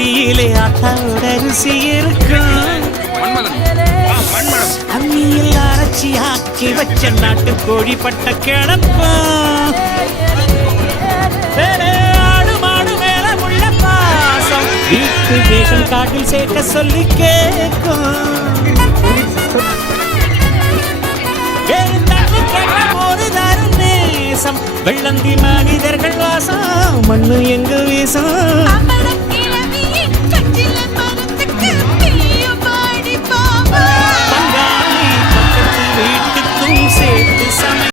ரொட்டியிலே ஆத்தாவோட ருசி இருக்கும். அம்மியில் அரைச்சி ஆக்கி வச்ச நாட்டு கோழி பட்ட கிளப்பம். ஆடு மாடு மேல உள்ள பாசம் வீட்டு ரேஷன் கார்டில் சேர்க்க சொல்லி கேட்கும். ஒரு தரும் நேசம் வெள்ளந்தி மனிதர்கள் வாசம் மண்ணு எங்க வீசம்.